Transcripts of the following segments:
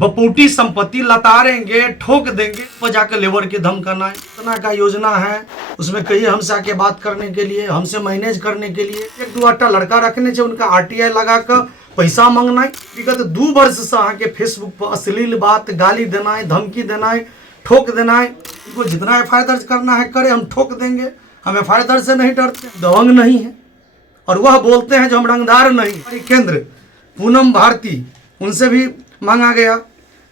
बपोटी संपत्ति लताड़ेंगे, ठोक देंगे, पर जाकर लेबर के धमकाना है। इतना का योजना है, उसमें कहिए हमसे आके बात करने के लिए, हमसे मैनेज करने के लिए। एक दो आटा लड़का रखने से उनका आरटीआई लगाकर पैसा मांगना है। विगत 2 वर्ष से आके फेसबुक पर अश्लील बात, गाली देना है, धमकी देना है, ठोक देना है। उनको जितना एफआईआर दर्ज करना है करे, हम ठोक देंगे। हम एफआईआर दर्ज से नहीं डरते, दबंग नहीं है। और वह बोलते हैं जो हम रंगदार नहीं। केंद्र पूनम भारती, उनसे भी मांगा गया।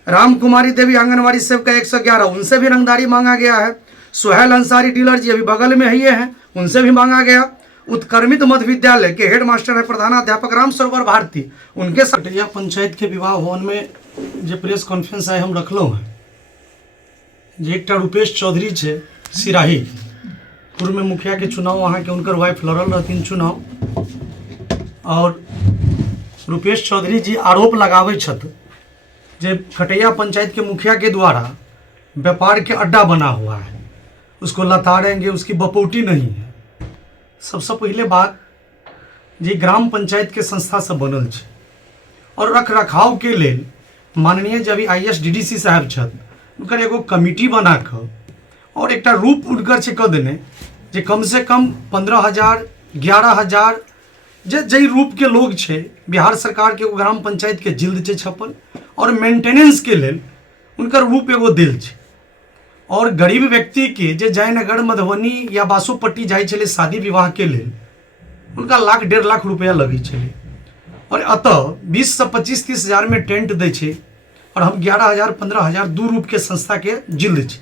राम कुमारी देवी आंगनवाड़ी सेविका 111, उनसे भी रंगदारी मांगा गया है। सुहेल अंसारी डीलर जी अभी बगल में ही हैं, उनसे भी मांगा गया। उत्क्रमित मध्य विद्यालय के हेड मास्टर है प्रधानाध्यापक राम सरोवर भारती, उनके साथ पंचायत के विवाह भवन में जो प्रेस कॉन्फ्रेंस है हम रखलो है। जे एक रूपेश चौधरी छे सिराही, पूर्व में मुखिया के चुनाव वहाँ के उनकर वाइफ लड़ल रहथिन चुनाव। और रूपेश चौधरी जी आरोप लगावे छथ जे खटैया पंचायत के मुखिया के द्वारा व्यापार के अड्डा बना हुआ है, उसको लताड़ेंगे, उसकी बपोटी नहीं है। सबसे पहले बात जे ग्राम पंचायत के संस्था से बनल है और रख रखाव के लिए माननीय जब ISDDC साहब छथ, उनकर एगो कमिटी बना कर और एक रूप उनकर से कह देने जे कम से कम 15,000 11,000 जे रूप के लोग छे। बिहार सरकार के ग्राम पंचायत के जिल्द छे छपल और मेंटेनेंस के लिए उनकर रूप एगो दिल छे। और गरीब व्यक्ति के जे जयनगर, मधुबनी या बासोपट्टी जाए छले शादी विवाह के लिए, उनका लाख 1.5 लाख रुपया लगे छले। और अतः 20 से 25-30 हज़ार में टेंट दे छे और हम 11,000 15,000 दू रूप के संस्था के जिल्द छे।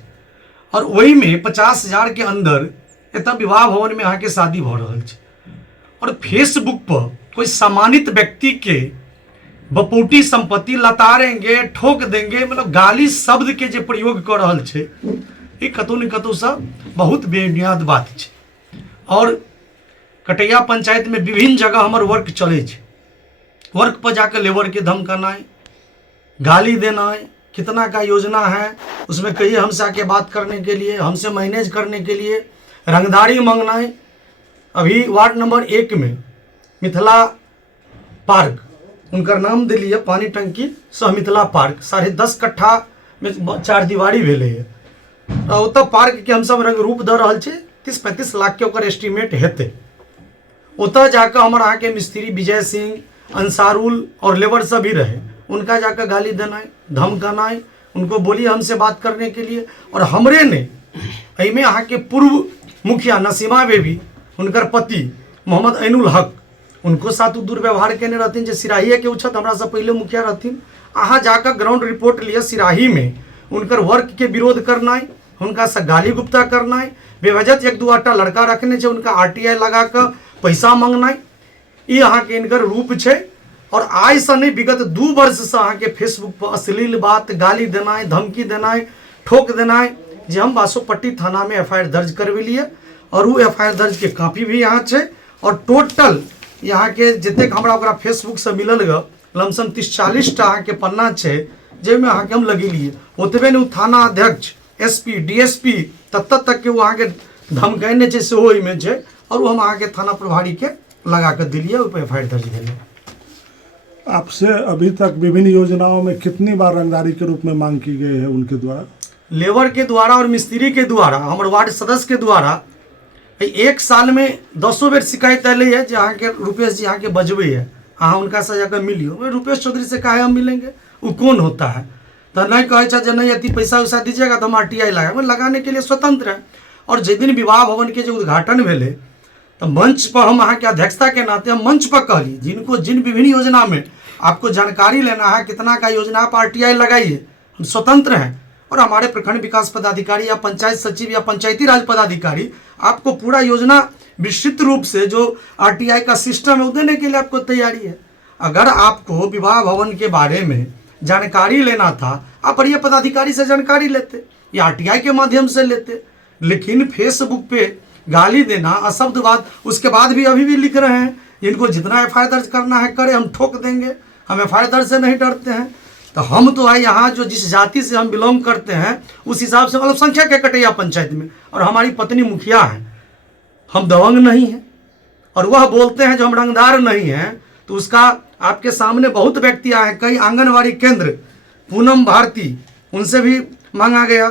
और वही में 50,000 के अंदर एत विवाह भवन में अहाँ के शादी भ रहा है। और फेसबुक पर कोई सम्मानित व्यक्ति के बपोटी संपत्ति लताड़ेंगे, ठोक देंगे, मतलब गाली शब्द के जे प्रयोग कर रहा है, ये कतौ न कतौ से बहुत बेबुनियाद बात है। और कटैया पंचायत में विभिन्न जगह हमार वर्क चले छे। वर्क पर जाकर लेबर के धमकाना है, गाली देना है। कितना का योजना है, उसमें कहिए हमसे आके बात करने के लिए, हमसे मैनेज करने के लिए, रंगदारी मांगना है। अभी वार्ड नंबर 1 में मिथिला पार्क, उनकर नाम दिलिए पानी टंकी सह मिथिला पार्क, 10.5 कट्ठा में 4 दीवारी भेले है। उत पार्क के हम सब रंग रूप द रहा छे। 30-35 लाख के ओकर एस्टिमेट हेते। उत जाकर हमारे यहाँ के मिस्त्री विजय सिंह, अंसारुल और लेबर सब भी रहे, उनका जाकर गाली देना है, धमकाना है, उनको बोलिए हमसे बात करने के लिए। और हमरे ने में यहाँ के पूर्व मुखिया नसीमा बेबी, उनकर पति मोहम्मद ऐनुल हक, उनको साथ दुर्व्यवहार केने रहथिन जे सिराही के उछत हमरा से पहले मुखिया रहथिन। अहाँ जाकर ग्राउंड रिपोर्ट लिए सिराही में उनकर वर्क के विरोध करना है, उनका से गाली गुप्ता करना है, बेवजह 1-2 आटा लड़का रखने से उनका आरटीआई लगाकर पैसा मांगना है। ये अहाँ के इनकर रूप है। और आज से नहीं, विगत 2 वर्ष से अहाँ के फेसबुक पर अश्लील बात, गाली देना है, धमकी देना है, ठोक देना है। जे हम बासोपट्टी थाना में एफआईआर दर्ज करवेलिए और वो एफआईआर दर्ज के कॉपी भी यहाँ है। और टोटल यहाँ के जितने हमरा फेसबुक से मिलल ग लमसम 30-40 टा अहाँ के पन्ना है, जेमें अहाँ के हम लगी लिए। ओतबे ने थाना अध्यक्ष, SP, DSP तक के वो अहाँ के धमकने से में है। और वो हम अहाँ के थाना प्रभारी के लगा कर दिलिए, उस पर एफआईआर दर्ज भेले। आपसे अभी तक विभिन्न योजनाओं में कितनी बार रंगदारी के रूप में मांग की गई है उनके द्वारा? लेबर के द्वारा और मिस्त्री के द्वारा, हमारे वार्ड सदस्य के द्वारा 1 साल में 10 बेर शिकायत अल है जो अहाँ के रूपेश जी अहाँ के बजबे है, अहाँ उनका से जाकर मिलियो। रूपेश चौधरी से कहे हम मिलेंगे, वो कौन होता है? तो नहीं कहे नहीं अति पैसा वैसा दीजिएगा तो हम आरटीआई लगाने के लिए स्वतंत्र है। और जिस दिन विवाह भवन के जो उद्घाटन भेले तो मंच पर हम अहाँ के अध्यक्षता के नाते हम मंच पर कहली, जिनको जिन विभिन्न योजना में आपको जानकारी लेना है, कितना का योजना आप आरटीआई लगाइए, हम स्वतंत्र हैं। और हमारे प्रखंड विकास पदाधिकारी या पंचायत सचिव या पंचायती राज पदाधिकारी आपको पूरा योजना विस्तृत रूप से जो आरटीआई का सिस्टम है वो देने के लिए आपको तैयारी है। अगर आपको विवाह भवन के बारे में जानकारी लेना था, आप बढ़िया पदाधिकारी से जानकारी लेते या आरटीआई के माध्यम से लेते। लेकिन फेसबुक पे गाली देना, अशब्दवाद, उसके बाद भी अभी भी लिख रहे हैं इनको जितना एफआईआर दर्ज करना है करे, हम ठोक देंगे, हम एफआईआर दर्ज से नहीं डरते हैं। तो हम तो है यहाँ जो जिस जाति से हम बिलोंग करते हैं उस हिसाब से अल्पसंख्यक है कटैया पंचायत में, और हमारी पत्नी मुखिया है, हम दबंग नहीं हैं। और वह बोलते हैं जो हम रंगदार नहीं हैं, तो उसका आपके सामने बहुत व्यक्ति आए, कई आंगनवाड़ी केंद्र पूनम भारती, उनसे भी मांगा गया।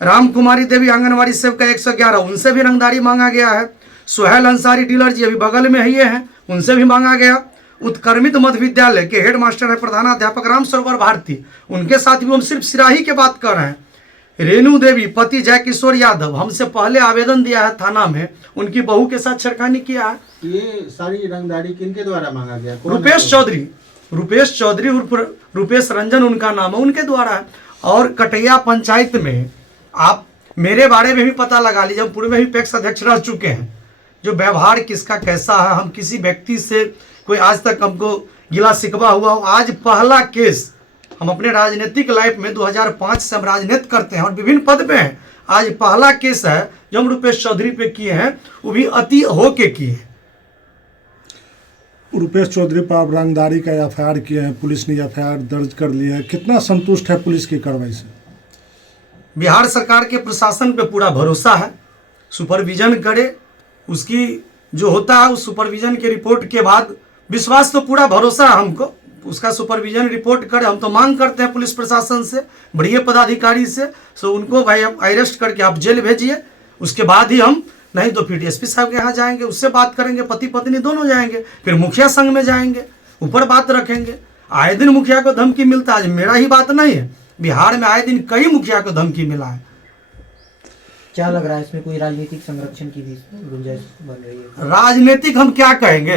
राम कुमारी देवी आंगनवाड़ी सेविका 111, उनसे भी रंगदारी मांगा गया है। सुहेल अंसारी डीलर जी अभी बगल में ही हैं, उनसे भी मांगा गया। उत्क्रमित मध्य विद्यालय के हेड मास्टर है प्रधानाध्यापक राम सरोवर भारती, उनके साथ भी हम सिर्फ सिराही की बात कर रहे हैं। रेणु देवी पति जय किशोर यादव, हमसे पहले आवेदन दिया है थाना में, उनकी बहू के साथ छेड़खानी किया है। ये सारी रंगदारी किनके द्वारा मांगा गया? रुपेश चौधरी उर्फ रुपेश रंजन उनका नाम है, उनके द्वारा है। और कटैया पंचायत में आप मेरे बारे में भी पता लगा लीजिए, हम पूर्व में भी पैक्स अध्यक्ष रह चुके हैं। जो व्यवहार किसका कैसा है, हम किसी व्यक्ति से कोई आज तक हमको गिला शिकवा हुआ हो, आज पहला केस हम अपने राजनीतिक लाइफ में 2005 से हम राजनीति करते हैं और विभिन्न पद पे हैं, आज पहला केस है जो हम रुपेश चौधरी पे किए हैं, वो भी अति हो के किए हैं। रुपेश चौधरी पर आप रंगदारी का एफआईआर किए हैं, पुलिस ने एफआईआर दर्ज कर ली है, कितना संतुष्ट है पुलिस की कार्रवाई से? बिहार सरकार के प्रशासन पे पूरा भरोसा है, सुपरविजन करे, उसकी जो होता है उस सुपरविजन के रिपोर्ट के बाद विश्वास तो पूरा भरोसा है हमको, उसका सुपरविजन रिपोर्ट करे। हम तो मांग करते हैं पुलिस प्रशासन से, बड़े पदाधिकारी से, सो उनको भाई आप अरेस्ट करके आप जेल भेजिए, उसके बाद ही हम, नहीं तो फिर डीएसपी साहब के यहाँ जाएंगे, उससे बात करेंगे, पति पत्नी दोनों जाएंगे, फिर मुखिया संघ में जाएंगे, ऊपर बात रखेंगे। आए दिन मुखिया को धमकी मिलता है, आज मेरा ही बात नहीं है, बिहार में आए दिन कई मुखिया को धमकी मिला है। क्या लग रहा है इसमें कोई राजनीतिक संरक्षण की भी गुंजाइश बन रही है? राजनीतिक हम क्या कहेंगे,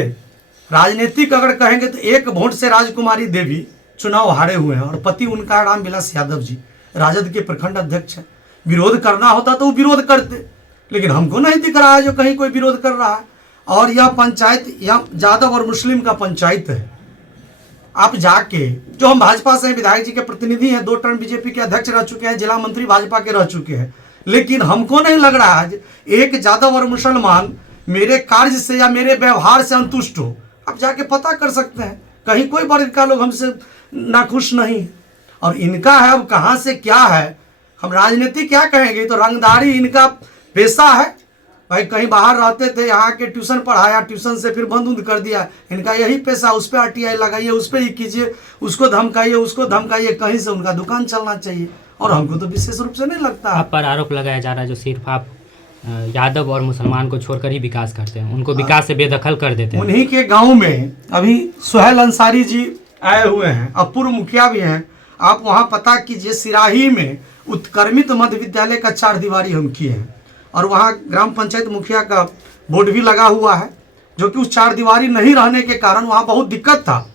राजनीतिक अगर कहेंगे तो एक वोट से राजकुमारी देवी चुनाव हारे हुए हैं और पति उनका रामविलास यादव जी राजद के प्रखंड अध्यक्ष हैं। विरोध करना होता तो वो विरोध करते, लेकिन हमको नहीं दिख रहा है जो कहीं कोई विरोध कर रहा है। और यह पंचायत यह यादव और मुस्लिम का पंचायत है। आप जाके, जो हम भाजपा से विधायक जी के प्रतिनिधि हैं, 2 टर्म बीजेपी के अध्यक्ष रह चुके हैं, जिला मंत्री भाजपा के रह चुके हैं, लेकिन हमको नहीं लग रहा है एक यादव और मुसलमान मेरे कार्य से या मेरे व्यवहार से संतुष्ट हो। आप जाके पता कर सकते हैं, कहीं कोई वर्ग का लोग हमसे नाखुश नहीं है। और इनका है अब कहाँ से क्या है, हम राजनीति क्या कहेंगे, तो रंगदारी इनका पेशा है। भाई कहीं बाहर रहते थे, यहाँ के ट्यूशन पढ़ाया, ट्यूशन से फिर बंद कर दिया, इनका यही पेशा, उस पर आरटीआई लगाइए, उस पर ही कीजिए, उसको धमकाइए, उसको धमकाइए, कहीं से उनका दुकान चलना चाहिए। और हमको तो विशेष रूप से नहीं लगता। आप पर आरोप लगाया जा रहा है जो सिर्फ आप यादव और मुसलमान को छोड़कर ही विकास करते हैं, उनको विकास से बेदखल कर देते हैं। उन्हीं के गांव में अभी सुहेल अंसारी जी आए हुए हैं, अब पूर्व मुखिया भी हैं। आप वहां पता कीजिए, सिराही में उत्क्रमित मध्य विद्यालय का 4 दीवारी हम किए हैं और वहां ग्राम पंचायत मुखिया का बोर्ड भी लगा हुआ है, जो कि उस 4 दीवारी नहीं रहने के कारण वहां बहुत दिक्कत था।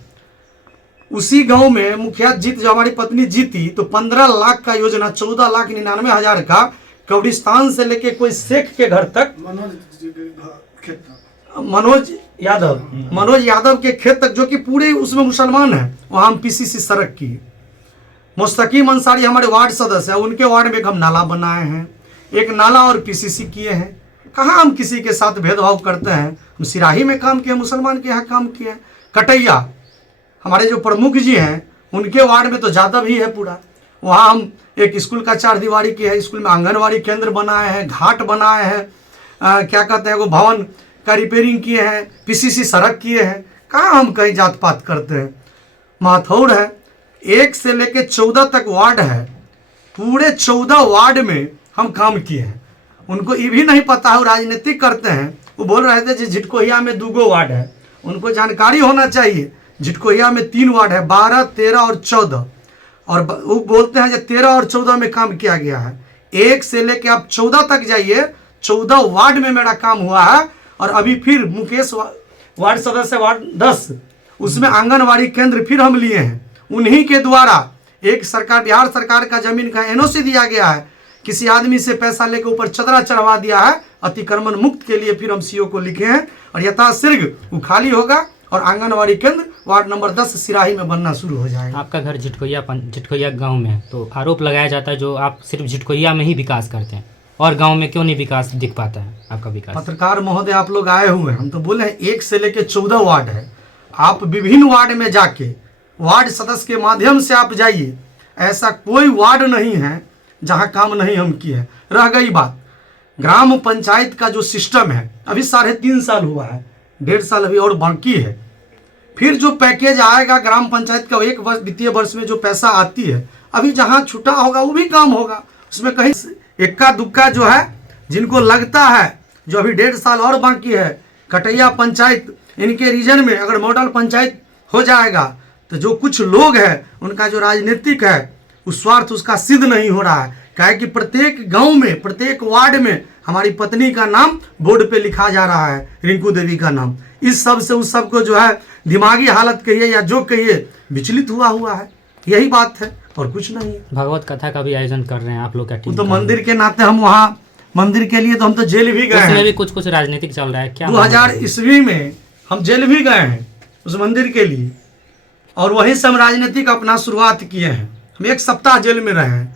उसी गांव में मुखिया जीत, जो हमारी पत्नी जीती, तो 15 लाख का योजना, 14,99,000 का, कब्रिस्तान से लेके कोई शेख के घर तक, मनोज यादव के खेत तक, जो कि पूरे उसमें मुसलमान हैं, वहाँ हम पीसीसी सड़क की। मुस्तकीम अंसारी हमारे वार्ड सदस्य है, उनके वार्ड में हम नाला बनाए हैं, एक नाला और पीसीसी किए हैं। कहाँ हम किसी के साथ भेदभाव करते हैं, हम सिराही में काम किए, मुसलमान के यहाँ काम किए। कटैया हमारे जो प्रमुख जी हैं, उनके वार्ड में तो यादव ही है पूरा, वहाँ हम एक स्कूल का 4 दीवारी की है, स्कूल में आंगनवाड़ी केंद्र बनाए हैं, घाट बनाए हैं, क्या कहते हैं वो भवन का रिपेयरिंग किए हैं, पीसीसी सड़क किए हैं। कहाँ हम कहीं जात पात करते हैं। माथौर है, 1 से लेके 14 तक वार्ड है, पूरे 14 वार्ड में हम काम किए हैं। उनको ये भी नहीं पता है, वो राजनीतिक करते हैं। वो बोल रहे थे जी झिटकोहिया में 2 वार्ड है, उनको जानकारी होना चाहिए। झिटकोहिया में 3 वार्ड है, 12, 13 और 14, और वो बोलते हैं कि 13 और 14 में काम किया गया है। 1 से लेके आप 14 तक जाइए, 14 वार्ड में मेरा काम हुआ है। और अभी फिर मुकेश वार्ड सदस्य वार्ड 10, उसमें आंगनवाड़ी केंद्र फिर हम लिए हैं। उन्हीं के द्वारा एक सरकार, बिहार सरकार का जमीन का एनओसी दिया गया है, किसी आदमी से पैसा लेकर ऊपर चदरा चढ़वा दिया है अतिक्रमण मुक्त के लिए। फिर हम सीओ को लिखे हैं और यथाशीघ्र वो खाली होगा और आंगनवाड़ी केंद्र वार्ड नंबर 10 सिराही में बनना शुरू हो जाएगा। आपका घर झिटकोहिया गांव में है, तो आरोप लगाया जाता है जो आप सिर्फ झिटकोहिया में ही विकास करते हैं और गांव में क्यों नहीं विकास दिख पाता है आपका विकास? पत्रकार महोदय, आप लोग आए हुए हैं, हम तो बोले हैं 1 से लेके 14 वार्ड है। आप विभिन्न वार्ड में जाके वार्ड सदस्य के माध्यम से आप जाइए, ऐसा कोई वार्ड नहीं है जहां काम नहीं हम किए हैं। रह गई बात ग्राम पंचायत का जो सिस्टम है, अभी 3.5 साल हुआ है, 1.5 साल अभी और बाकी है। फिर जो पैकेज आएगा ग्राम पंचायत का, 1 वर्ष वित्तीय वर्ष में जो पैसा आती है, अभी जहाँ छुटा होगा वो भी काम होगा, उसमें कहीं इक्का दुक्का जो है जिनको लगता है, जो अभी 1.5 साल और बाकी है, कटैया पंचायत इनके रीजन में अगर मॉडल पंचायत हो जाएगा तो जो कुछ लोग हैं उनका जो राजनीतिक है उस स्वार्थ उसका सिद्ध नहीं हो रहा है। क्या है कि प्रत्येक गांव में, प्रत्येक वार्ड में हमारी पत्नी का नाम बोर्ड पे लिखा जा रहा है, रिंकू देवी का नाम। इस सब से उस सब को जो है दिमागी हालत कहिए या जो कहिए विचलित हुआ है, यही बात है और कुछ नहीं है। भगवत कथा का भी आयोजन कर रहे हैं आप लोग का वो टीम तो का? मंदिर के नाते हम वहाँ मंदिर के लिए तो हम तो जेल भी गए उसमें हैं। भी कुछ राजनीतिक चल रहा है क्या? 2000 ईस्वी में हम जेल भी गए हैं उस मंदिर के लिए, और वहीं से हम राजनीतिक अपना शुरुआत किए हैं। हम 1 सप्ताह जेल में रहे हैं।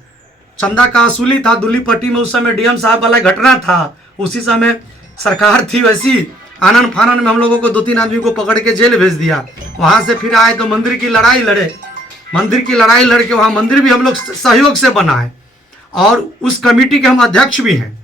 चंदा का असूली था दुल्ली पट्टी में, उस समय डीएम साहब वाला घटना था, उसी समय सरकार थी वैसी, आनन फानन में हम लोगों को 2-3 आदमी को पकड़ के जेल भेज दिया। वहाँ से फिर आए तो मंदिर की लड़ाई लड़े, मंदिर की लड़ाई लड़ के वहाँ मंदिर भी हम लोग सहयोग से बनाए और उस कमेटी के हम अध्यक्ष भी हैं।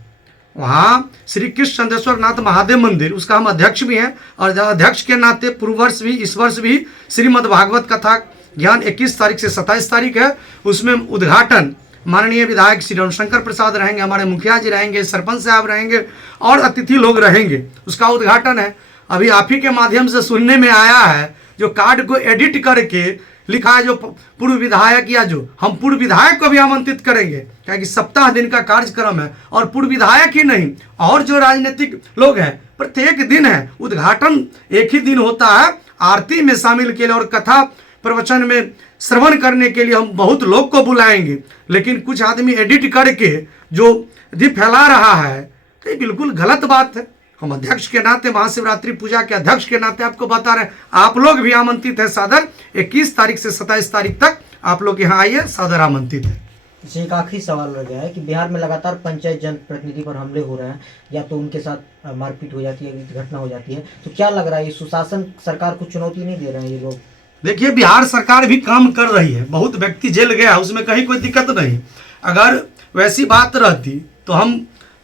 वहाँ श्री कृष्ण चंदेश्वर नाथ महादेव मंदिर उसका हम अध्यक्ष भी हैं, और अध्यक्ष के नाते पूर्व वर्ष भी इस वर्ष भी श्रीमद् भागवत कथा ज्ञान 21 तारीख से 27 तारीख है, उसमें उद्घाटन माननीय विधायक श्री रविशंकर प्रसाद रहेंगे, हमारे मुखिया जी रहेंगे, सरपंच साहब रहेंगे और अतिथि लोग रहेंगे, उसका उद्घाटन है। अभी आप ही के माध्यम से सुनने में आया है जो कार्ड को एडिट करके लिखा है जो पूर्व विधायक, या जो हम पूर्व विधायक को भी आमंत्रित करेंगे, क्योंकि सप्ताह दिन का कार्यक्रम है और पूर्व विधायक ही नहीं और जो राजनीतिक लोग हैं प्रत्येक दिन है, उद्घाटन एक ही दिन होता है, आरती में शामिल के लिए और कथा प्रवचन में श्रवण करने के लिए हम बहुत लोग को बुलाएंगे। लेकिन कुछ आदमी एडिट करके जो फैला रहा है तो ये बिल्कुल गलत बात है। हम अध्यक्ष के नाते, महाशिवरात्रि पूजा के अध्यक्ष के नाते आपको बता रहे हैं, आप लोग भी आमंत्रित है सादर। 21 तारीख से 27 तारीख तक आप लोग यहाँ आइए, सादर आमंत्रित है। जी, एक आखिरी सवाल रह गया है कि बिहार में लगातार पंचायत जनप्रतिनिधि पर हमले हो रहे हैं, या तो उनके साथ मारपीट हो जाती है, घटना हो जाती है, तो क्या लग रहा है ये सुशासन सरकार को चुनौती नहीं दे रहे हैं ये लोग? देखिए, बिहार सरकार भी काम कर रही है, बहुत व्यक्ति जेल गया, उसमें कहीं कोई दिक्कत नहीं। अगर वैसी बात रहती तो हम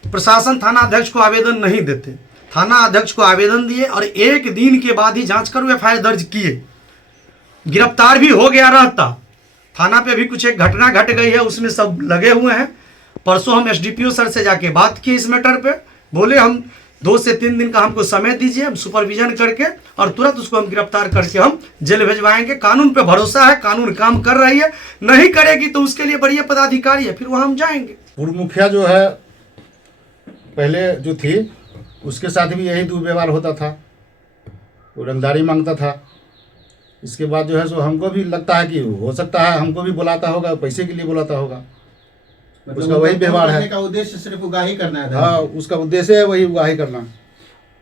प्रशासन थाना अध्यक्ष को आवेदन नहीं देते, थाना अध्यक्ष को आवेदन दिए और 1 दिन के बाद ही जांच करो, एफआईआर दर्ज किए, गिरफ्तार भी हो गया रहता। थाना पे भी कुछ एक घटना घट गई है, उसमें सब लगे हुए हैं। परसों हम एसडीपीओ सर से जाके बात की इस मैटर पे, बोले हम 2 से 3 दिन का हमको समय दीजिए, हम सुपरविजन करके और तुरंत उसको हम गिरफ्तार करके हम जेल भेजवाएंगे। कानून पे भरोसा है, कानून काम कर रही है, नहीं करेगी तो उसके लिए बढ़िया पदाधिकारी है, फिर वहाँ हम जाएंगे। पूर्व मुखिया जो है पहले जो थी उसके साथ भी यही दुर्व्यवहार होता था, वो रंगदारी मांगता था। इसके बाद जो है सो हमको भी लगता है कि हो सकता है हमको भी बुलाता होगा, पैसे के लिए बुलाता होगा, उसका वही व्यवहार है। का उद्देश्य सिर्फ उगाही करना है। हाँ, उसका उद्देश्य है वही उगाही करना।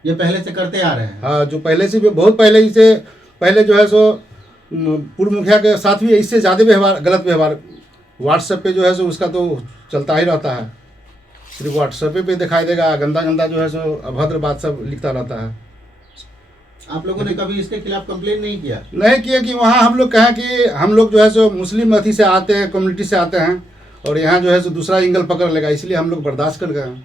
ये पहले से करते आ रहे हैं। हाँ, जो पहले से भी बहुत पहले ही से पहले जो है सो पूर्व मुखिया के साथ भी इससे ज़्यादा व्यवहार, गलत व्यवहार व्हाट्सएप पे जो है सो उसका तो चलता ही रहता है। सिर्फ व्हाट्सएप पे दिखाई देगा, गंदा गंदा जो है सो अभद्र बात सब लिखता रहता है। आप लोगों ने कभी इसके खिलाफ कंप्लेन नहीं किया? नहीं किया कि वहाँ हम लोग कहें कि हम लोग जो है सो मुस्लिम अथी से आते हैं, कम्युनिटी से आते हैं और यहाँ जो है सो दूसरा एंगल पकड़ लेगा, इसलिए हम लोग बर्दाश्त कर गए हैं।